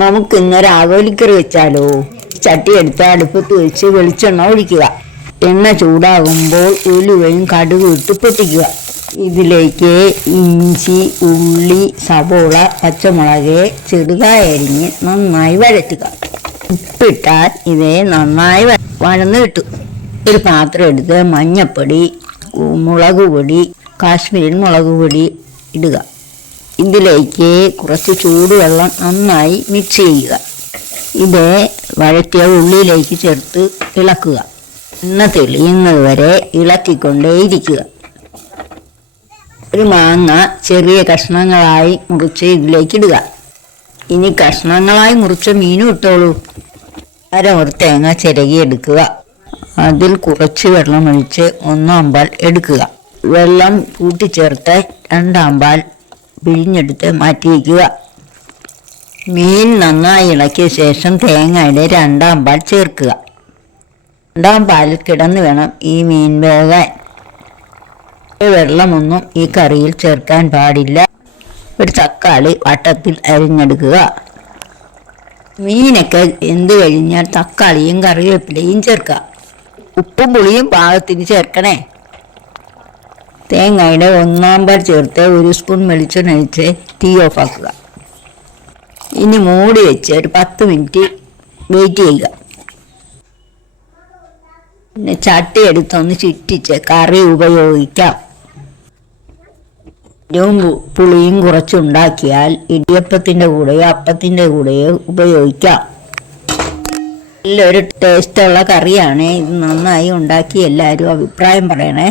നമുക്ക് ഇന്നൊരു ആകോലിക്കറി വെച്ചാലോ? ചട്ടി എടുത്ത് അടുപ്പത്ത് വെച്ച് വെളിച്ചെണ്ണ ഒഴിക്കുക. എണ്ണ ചൂടാകുമ്പോൾ ഉലുവയും കടുകും ഇട്ട് പൊട്ടിക്കുക. ഇതിലേക്ക് ഇഞ്ചി, ഉള്ളി, സവോള, പച്ചമുളക് ചെറുതായി അരിഞ്ഞ് നന്നായി വഴറ്റുക. ഉപ്പിട്ടാൽ ഇവയെ നന്നായി വഴന്ന് കിട്ടും. ഒരു പാത്രം എടുത്ത് മഞ്ഞപ്പൊടി, മുളക് പൊടി, കാശ്മീരി മുളക് പൊടി ഇടുക. ഇതിലേക്ക് കുറച്ച് ചൂടുവെള്ളം നന്നായി മിക്സ് ചെയ്യുക. ഇത് വഴറ്റിയ ഉള്ളിയിലേക്ക് ചേർത്ത് ഇളക്കുക. എണ്ണ തെളിയുന്നത് വരെ ഇളക്കിക്കൊണ്ടേയിരിക്കുക. ഒരു മാങ്ങ ചെറിയ കഷ്ണങ്ങളായി മുറിച്ച് ഇതിലേക്ക് ഇടുക. ഇനി കഷ്ണങ്ങളായി മുറിച്ച മീനും ഇട്ടോളൂ. അരമുറി തേങ്ങ ചിരകി എടുക്കുക. അതിൽ കുറച്ച് വെള്ളമൊഴിച്ച് 1/4 പാൽ എടുക്കുക. വെള്ളം കൂട്ടിച്ചേർത്ത് 2/4 പാൽ പിഴിഞ്ഞെടുത്ത് മാറ്റി വയ്ക്കുക. മീൻ നന്നായി ഇളക്കിയ ശേഷം തേങ്ങയുടെ 2/4 പാൽ ചേർക്കുക. 2/4 പാലിൽ കിടന്ന് വേണം ഈ മീൻ വേകാൻ. വെള്ളമൊന്നും ഈ കറിയിൽ ചേർക്കാൻ പാടില്ല. ഒരു തക്കാളി വട്ടത്തിൽ അരിഞ്ഞെടുക്കുക. മീനൊക്കെ വെന്ത് കഴിഞ്ഞാൽ തക്കാളിയും കറിവേപ്പിലയും ചേർക്കുക. ഉപ്പും പുളിയും പാകത്തിന് ചേർക്കണേ. തേങ്ങയുടെ 1/4 പാൽ ചേർത്ത് 1 സ്പൂൺ വെളിച്ചെണ്ണ ഒഴിച്ച് തീ ഓഫാക്കുക. ഇനി മൂടി വെച്ച് ഒരു 10 മിനിറ്റ് വെയിറ്റ് ചെയ്യുക. പിന്നെ ചട്ടി എടുത്തൊന്ന് ചുറ്റിച്ച് കറി ഉപയോഗിക്കാം. പുളിയും കുറച്ചുണ്ടാക്കിയാൽ ഇടിയപ്പത്തിൻ്റെ കൂടെയോ അപ്പത്തിൻ്റെ കൂടെയോ ഉപയോഗിക്കാം. നല്ലൊരു ടേസ്റ്റുള്ള കറിയാണ്. ഇത് നന്നായി ഉണ്ടാക്കി എല്ലാവരും അഭിപ്രായം പറയണേ.